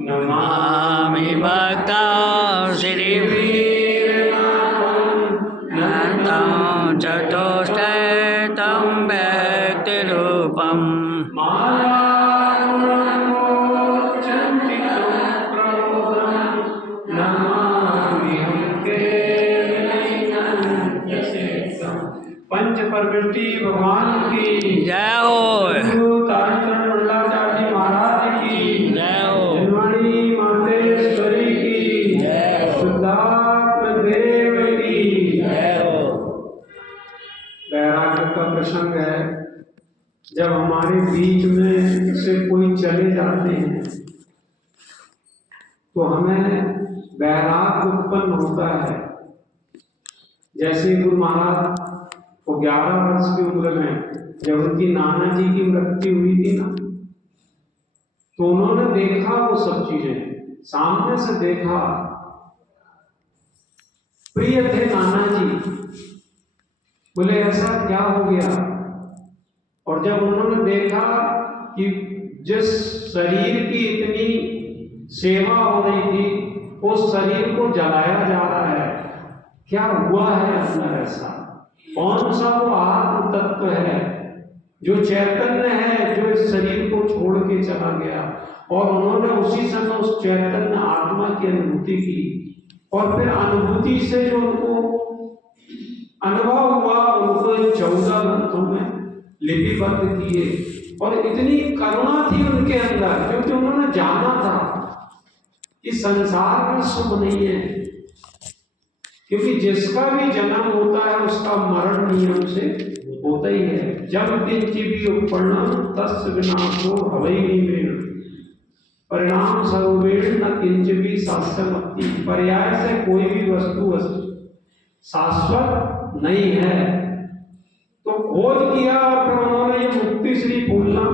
नमामि भक्तं श्रीवीरनाथं चतुष्टयं व्यक्तिरूपम् पंच प्रवृत्ति भगवान की जय हो। ताराचरण महाराज की जय हो। जनवाणी मातेश्वरी की जय हो। शुद्धात्म देव की जय हो। वैराग्य का प्रसंग है। जब हमारे बीच में से कोई चले जाते हैं तो हमें वैराग्य उत्पन्न होता है। जैसे गुरु महाराज को 11 वर्ष की उम्र में जब उनकी नाना जी की मृत्यु हुई थी ना, तो उन्होंने देखा वो सब चीजें, सामने से देखा। प्रिय थे नाना जी, बोले ऐसा क्या हो गया। और जब उन्होंने देखा कि जिस शरीर की इतनी सेवा हो रही थी उस शरीर को जलाया जा रहा है, क्या हुआ है अंदर ऐसा, कौन सा वो आत्म तत्व है जो चैतन्य है जो इस शरीर को छोड़ के चला गया। और उन्होंने उसी समय उस चैतन्य आत्मा की अनुभूति की और फिर अनुभूति से जो उनको अनुभव हुआ उनको 14 ग्रंथों में लिपिबद्ध किए। और इतनी करुणा थी उनके अंदर क्योंकि उन्होंने जाना था कि संसार में सुख नहीं है, क्योंकि जिसका भी जन्म होता है उसका मरण नियम से होता ही है। जब किंचित भी उपन्नम तस्य विनाशो हवै निमेन परिणाम सर्वेण न किंचित भी शास्त्रमति। पर्याय से कोई भी वस्तु शाश्वत नहीं है। तो खोज किया और फिर उन्होंने ये मुक्ति श्री फूलना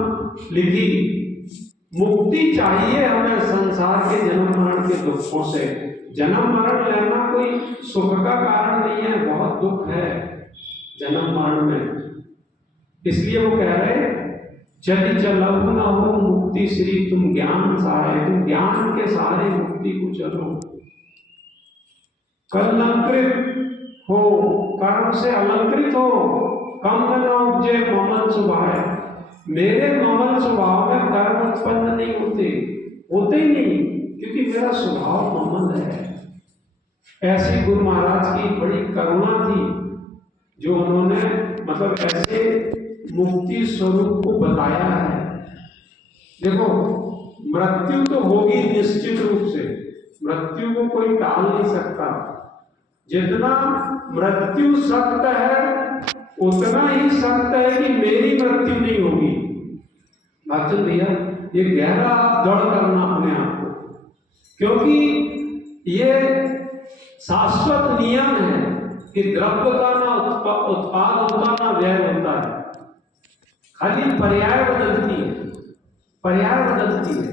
लिखी। मुक्ति चाहिए हमें संसार के जन्म मरण के दुखों से। जन्म मरण लेना कोई सुख का कारण नहीं है, बहुत दुख है जन्म मरण में। इसलिए वो कह रहे यदि चलऊ न हो मुक्ति श्री तुम ज्ञान सहारे, तुम ज्ञान के सहारे मुक्ति को चलो। कलंकृत हो, कर्म से अलंकृत हो, कम न उपजे ममल स्वभाव। मेरे ममल स्वभाव में कर्म उत्पन्न नहीं होते ही नहीं, क्योंकि मेरा स्वभाव ममल है। ऐसी गुरु महाराज की बड़ी करुणा थी जो उन्होंने मतलब ऐसे मुक्ति स्वरूप को बताया है। देखो मृत्यु तो होगी निश्चित रूप से, मृत्यु को कोई टाल नहीं सकता। जितना मृत्यु सख्त है उतना ही सख्त है कि मेरी मृत्यु नहीं होगी। भक्तन भैया ये गहरा दृढ़ करना अपने आप को, क्योंकि ये शाश्वत नियम है कि द्रव्य का ना उत्पाद होता ना व्यय होता है, खाली पर्याय बदलती है।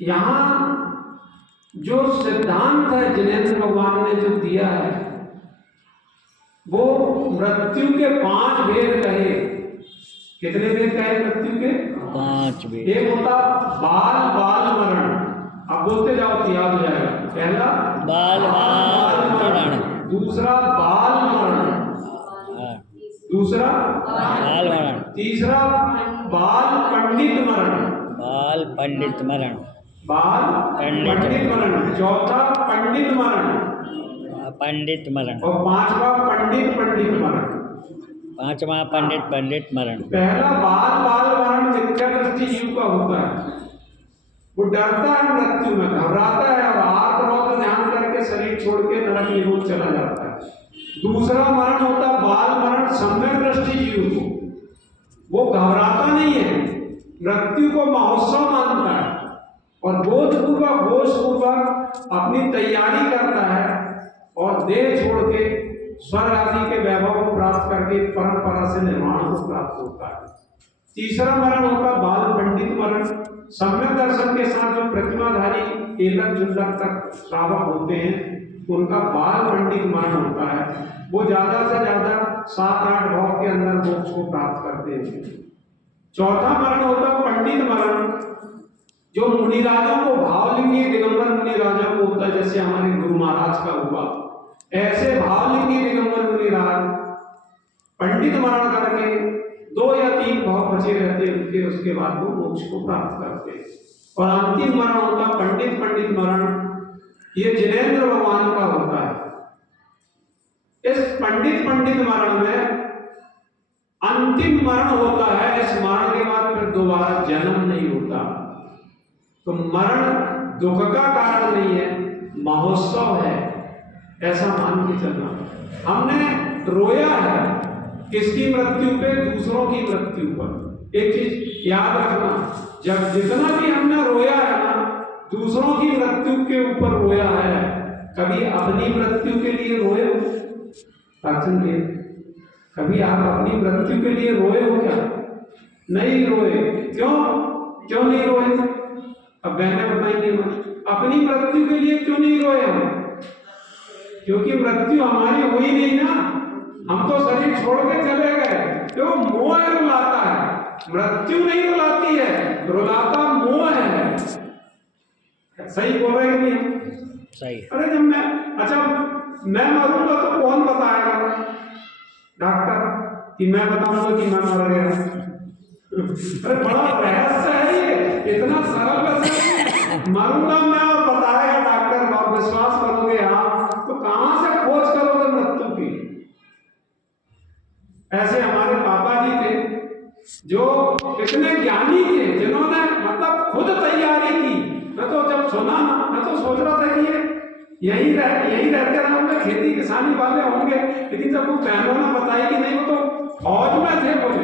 यहां जो सिद्धांत है जिनेंद्र भगवान ने जो दिया है वो मृत्यु के 5 भेद कहे। कितने भेद कहे मृत्यु के? 5 भेद। एक होता बाल मरण, अब बोलते जाओ तो याद हो जाएगा। पहला बाल मरण, दूसरा बाल मरण, दूसरा बाल मरण, तीसरा बाल पंडित मरण, बाल पंडित मरण, चौथा पंडित मरण, और 5वां पंडित मरण। 5वां पंडित मरण। पहला बाल मरण मिथ्या दृष्टि जीव का होता है। वो डरता है मृत्यु में, घबराता है और आर्त रोध ध्यान करके शरीर छोड़ के नरक निरोध चला जाता है। दूसरा मरण होता है बाल मरण सम्यक दृष्टि जीव को, वो घबराता नहीं है, मृत्यु को महोत्सव मानता है और बोधपूर्वक होशपूर्वक अपनी तैयारी करता है और देह छोड़ के स्वर्ग आदि के वैभव को प्राप्त करके परंपरा से निर्माण को प्राप्त होता है। तीसरा मरण होता बाल पंडित मरण, सम्यक दर्शन के साथ जो प्रतिमाधारी केलक जुल्लक तक श्रावक होते हैं उनका बाल पंडित मरण होता है। वो ज्यादा से ज्यादा 7-8 भाव के अंदर मोक्ष को प्राप्त करते हैं। चौथा मरण होता पंडित मरण, जो मुनिराजों को भावलिंगी दिगंबर मुनिराजों को होता है, जैसे हमारे गुरु महाराज का हुआ, ऐसे भावलिंगी दिगंबर मुनिराज पंडित मरण करके 2 या 3 भाव बचे रहते हैं उनके, उसके बाद वो मोक्ष को प्राप्त करते हैं। और अंतिम मरण होता पंडित मरण, ये जिनेंद्र भगवान का होता है। इस पंडित मरण में अंतिम मरण होता है, इस मरण के बाद फिर दोबारा जन्म नहीं होता। तो मरण दुख का कारण नहीं है, महोत्सव है, ऐसा मान के चलना। हमने रोया है किसकी मृत्यु पे? दूसरों की मृत्यु पर। एक चीज याद रखना, जब जितना भी हमने रोया है ना, दूसरों की मृत्यु के ऊपर रोया है, कभी अपनी मृत्यु के लिए रोए हो? कभी आप अपनी मृत्यु के लिए रोए हो क्या? नहीं रोए। क्यों नहीं रोए? अब बहने बताएंगे अपनी मृत्यु के लिए क्यों नहीं रोए हम? क्योंकि मृत्यु हमारी हुई नहीं ना, हम तो शरीर छोड़ के चले गए। तो मोह रुलाता है, मृत्यु नहीं रुलाती है, रुलाता मोह है। सही बोल रहे कि नहीं? सही। अरे जब मैं मरूंगा तो कौन बताएगा? डॉक्टर कि मैं बताऊंगा कि मैं मर गया? अरे बड़ा रहस्य है ये, इतना सरल रहस्य। मरूंगा मैं और बताएगा डॉक्टर, आप विश्वास करोगे आप तो कहां से खोज करोगे मृत्यु की? ऐसे हमारे पापा जी थे जो इतने ज्ञानी थे, जिन्होंने मतलब खुद तैयारी की। मैं तो जब सुना ना, मैं तो सोच रहा था कि यही रहते रहेंगे, खेती किसानी वाले होंगे, लेकिन जब वो बहनों ने बताया कि नहीं, वो तो फौज में थे, बोले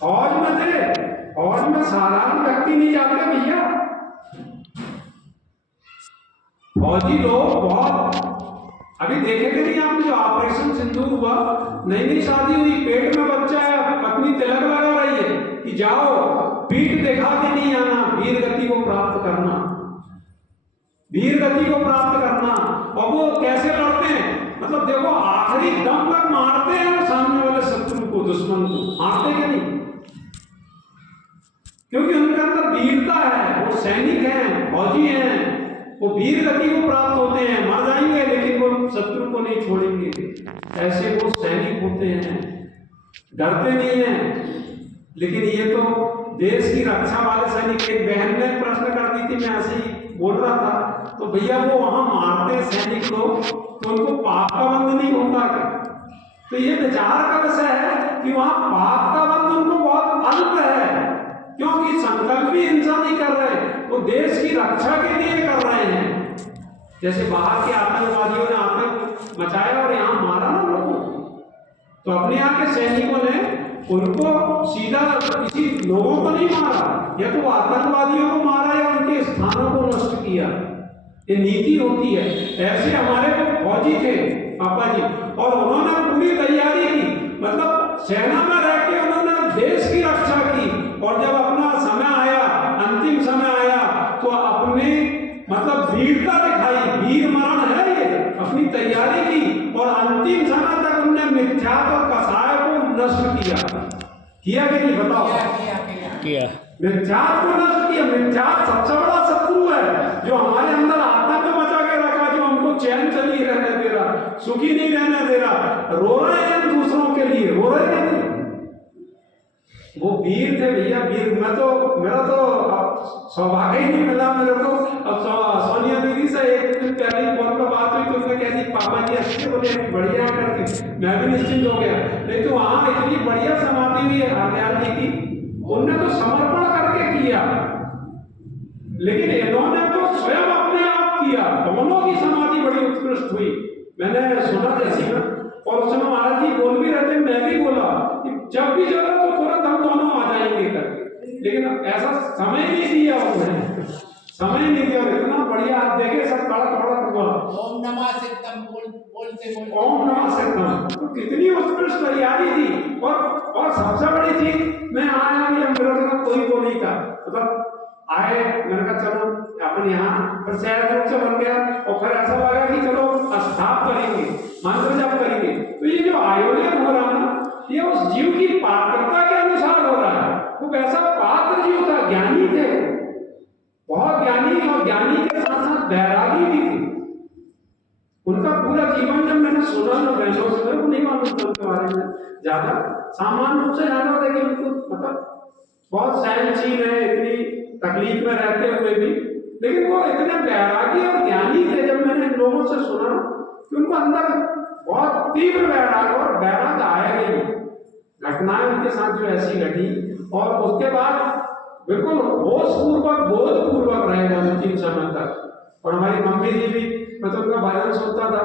फौज में साधारण व्यक्ति नहीं जाते भैया। फौजी लोग बहुत, अभी देखेंगे नहीं आप, जो ऑपरेशन सिंदूर हुआ, नई शादी हुई, पेट में बच्चा है, पत्नी तिलक लगा रही है कि जाओ पीठ दिखा के नहीं आना, वीर गति को प्राप्त करना। और वो कैसे लड़ते हैं? मतलब देखो आखिरी दम तक मारते हैं वो सामने वाले शत्रु को, दुश्मन को मारते कि नहीं? क्योंकि उनके अंदर वीरता है, वो सैनिक हैं, फौजी हैं, वो वीर गति को प्राप्त होते हैं। मर जाएंगे लेकिन वो शत्रु को नहीं छोड़ेंगे, ऐसे वो सैनिक होते हैं, डरते नहीं हैं। लेकिन ये तो देश की रक्षा वाले सैनिक। एक बहन ने प्रश्न कर दी थी, मैं ऐसे ही बोल रहा था, तो भैया वो वहां मारते सैनिक लोग, तो उनको पाप का बंध नहीं होता क्या? तो ये विचार का विषय है कि वहां पाप का बंध उनको बहुत अल्प है, क्योंकि संकल्प भी हिंसा नहीं कर रहे, वो देश की रक्षा के लिए कर रहे हैं। जैसे बाहर के आतंकवादियों ने आतंक मचाया और यहाँ मारा ना लोगों, तो अपने यहाँ के सैनिकों ने उनको सीधा किसी लोगों को नहीं मारा, या तो आतंकवादियों को मारा या उनके स्थानों को नष्ट किया। ये नीति होती है। ऐसे हमारे फौजी थे पापा जी, और उन्होंने पूरी तैयारी की, मतलब सेना में रह के उन्होंने देश की रक्षा की। और जब अपना समय आया, अंतिम समय आया, तो अपने मतलब वीरता दिखाई, वीर मरण है ये, अपनी तैयारी की, और अंतिम समय तक उन्होंने मिथ्यात्व और कसाय को नष्ट किया कि नहीं? बताओ। किया। मिथ्यात्व को नष्ट किया। मिथ्यात्व सबसे बड़ा शत्रु है, जो हमारे अंदर आतंक मचा के रखा, जो हमको चैन से नहीं रहने दे रहा, सुखी नहीं रहने दे रहा। रो रहे हैं दूसरों के लिए, रो रहे हैं। वो वीर थे भैया, वीर। मेरा तो सौभाग्य ही नहीं मिला मेरे को। अब सोनिया दीदी से एक दिन पहले फोन पर बात हुई, तो उसने कह दी पापा जी अच्छे बोले, बढ़िया करके, मैं भी निश्चिंत हो गया। नहीं तो वहां इतनी बढ़िया समाधि हुई है हरदयाल जी की, उनने तो समर्पण करके किया, लेकिन इन्होंने तो स्वयं अपने आप किया। दोनों की समाधि बड़ी उत्कृष्ट हुई, मैंने सुना जैसी ना। और उस समय महाराज जी बोल भी रहे थे, मैं भी बोला कि जब भी जरूरत हो तुरंत हम दोनों आ जाएंगे करके, लेकिन ऐसा समय नहीं दिया उन्होंने, समय नहीं दिया। इतना बढ़िया आप देखे, सब कड़क हुआ, ओम नमः सिद्धम बोलते ओम नमः सिद्धम। तो कितनी उत्कृष्ट तैयारी थी। और सबसे बड़ी चीज, मैं आया भी मेरे को कोई वो नहीं था, मतलब आए, मैंने कहा चलो अपन यहाँ पर सहज रूप से बन गया, और फिर ऐसा लगा कि चलो स्थाप करेंगे, मंत्र जप करेंगे। तो ये जो आयोजन हो रहा है ना, ये उस जीव की पात्रता के अनुसार हो रहा है। वो वैसा पात्र जीव था, ज्ञानी थे, बहुत ज्ञानी, और ज्ञानी के साथ साथ बैरागी भी थे। उनका पूरा जीवन जब मैंने सुना ना बहनों से, मेरे को नहीं मालूम था उनके बारे में ज्यादा, सामान्य रूप से जाना, लेकिन उनको मतलब बहुत सहनशील है, इतनी तकलीफ में रहते हुए भी, लेकिन वो इतने बैरागी और ज्ञानी थे। जब मैंने इन लोगों से सुना कि उनको अंदर बहुत तीव्र वैराग, और वैराग आया ही, घटनाएं उनके साथ जो ऐसी घटी, और उसके बाद बिल्कुल होश पूर्वक, बोध पूर्वक रहे वो अंतिम समय तक। और हमारी मम्मी जी भी, मैं तो उनका भजन सुनता था,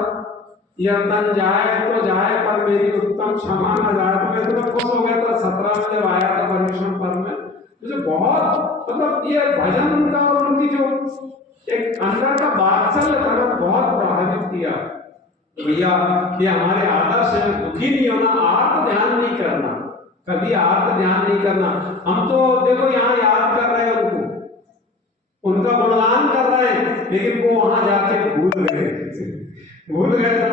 यह तन जाए तो जाए पर मेरी उत्तम क्षमा न जाए। तो मैं इतना खुश हो गया था 17 में जब आया था परमेश्वर पर में, मुझे बहुत मतलब ये भजन उनका और उनकी जो एक अंदर का वात्सल्य था ना, बहुत प्रभावित किया। भैया ये हमारे आदर्श है, दुखी नहीं होना, आर्त ध्यान नहीं करना, कभी आर्त ध्यान नहीं करना। हम तो देखो यहाँ याद कर रहे हैं उनको, उनका गुणगान कर रहे हैं, लेकिन वो वहां जाके भूल गए तो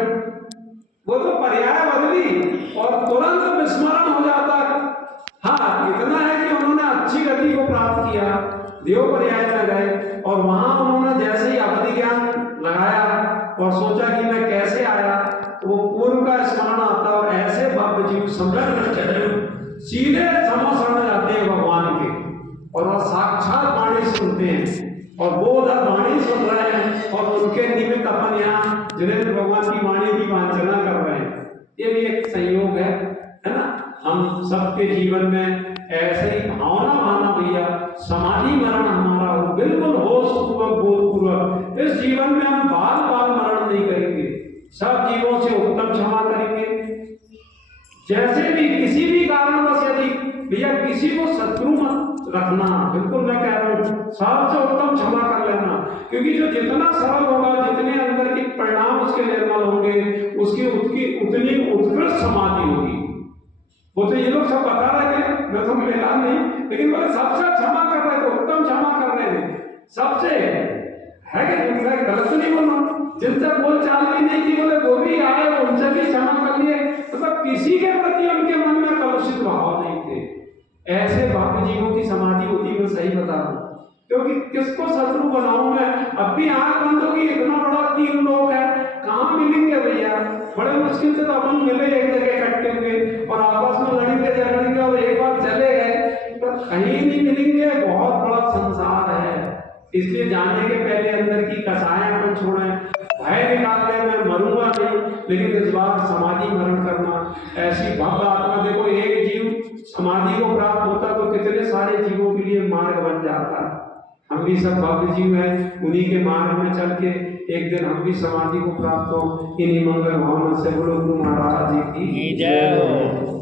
वो तो पर्याय बदली और तुरंत विस्मरण हो जाता। हाँ, इतना है कि उन्होंने अच्छी गति को प्राप्त किया, देव पर्याय में गए, और वहां उन्होंने जैसे ही अवधि ज्ञान लगाया और सोचा कि मैं कैसे आया, तो वो पूर्व का स्मरण आता, और ऐसे भक्त जीव संलग्न सीधे समझ जाते हैं भगवान के, और वह साक्षात वाणी सुनते हैं, और वो उधर वाणी सुन रहे हैं, और उनके निमित्त अपन यहाँ जिन्हें भगवान की वाणी की वांछना कर रहे हैं। ये भी एक संयोग है ना। हम सबके जीवन में ऐसे ही भावना माना भैया, समाधि मरण हमारा हो, बिल्कुल होश पूर्वक, बोध पूर्वक। इस जीवन में हम बाल बाल मरण नहीं करेंगे, सब जीवों से उत्तम क्षमा करेंगे। जैसे भी किसी भी कारणवश यदि भैया किसी को शत्रु मत रखना, बिल्कुल मैं कह रहा हूँ, सबसे उत्तम क्षमा कर लेना, क्योंकि जो जितना सरल होगा, जितने अंदर के परिणाम उसके निर्मल होंगे, उसकी उतनी उत्कृष्ट समाधि होगी। वो तो ये लोग सब बता रहे थे, मैं तो मिला नहीं, लेकिन बोले सबसे क्षमा कर रहे थे, उत्तम क्षमा कर रहे थे सबसे, है कि गलत नहीं बोलना, जिनसे बोल चाल भी नहीं थी, बोले वो भी आए, उनसे भी क्षमा कर लिए, मतलब किसी के प्रति उनके मन में कलुषित भाव नहीं थे। ऐसे भक्त जीवों की समाधि होती है, मैं सही बता रहा हूँ, क्योंकि किसको शत्रु बनाऊं मैं। अब भी आंख बंद होगी, इतना बड़ा 3 लोग है, कहाँ मिलेंगे भैया, बड़े मुश्किल से तो अपन मिले एक जगह इकट्ठे हुए, और आपस में लड़ेंगे झगड़ेंगे, और एक बार चले गए तो कहीं नहीं मिलेंगे। बहुत बड़ा संसार है, इसलिए जाने के पहले अंदर की कसाएं अपन छोड़ें, भय निकाल ले, मैं मरूंगा नहीं, लेकिन इस बार समाधि मरण करना। ऐसी भव्य आत्मा, देखो एक जीव समाधि को प्राप्त होता तो कितने सारे जीवों के लिए मार्ग बन जाता। हम भी सब भव्य जीव हैं, उन्हीं के मार्ग में चल के एक दिन हम भी समाधि को प्राप्त हो। इन्हीं मंगल भावना से बोलो गुरु महाराज जी की जय हो।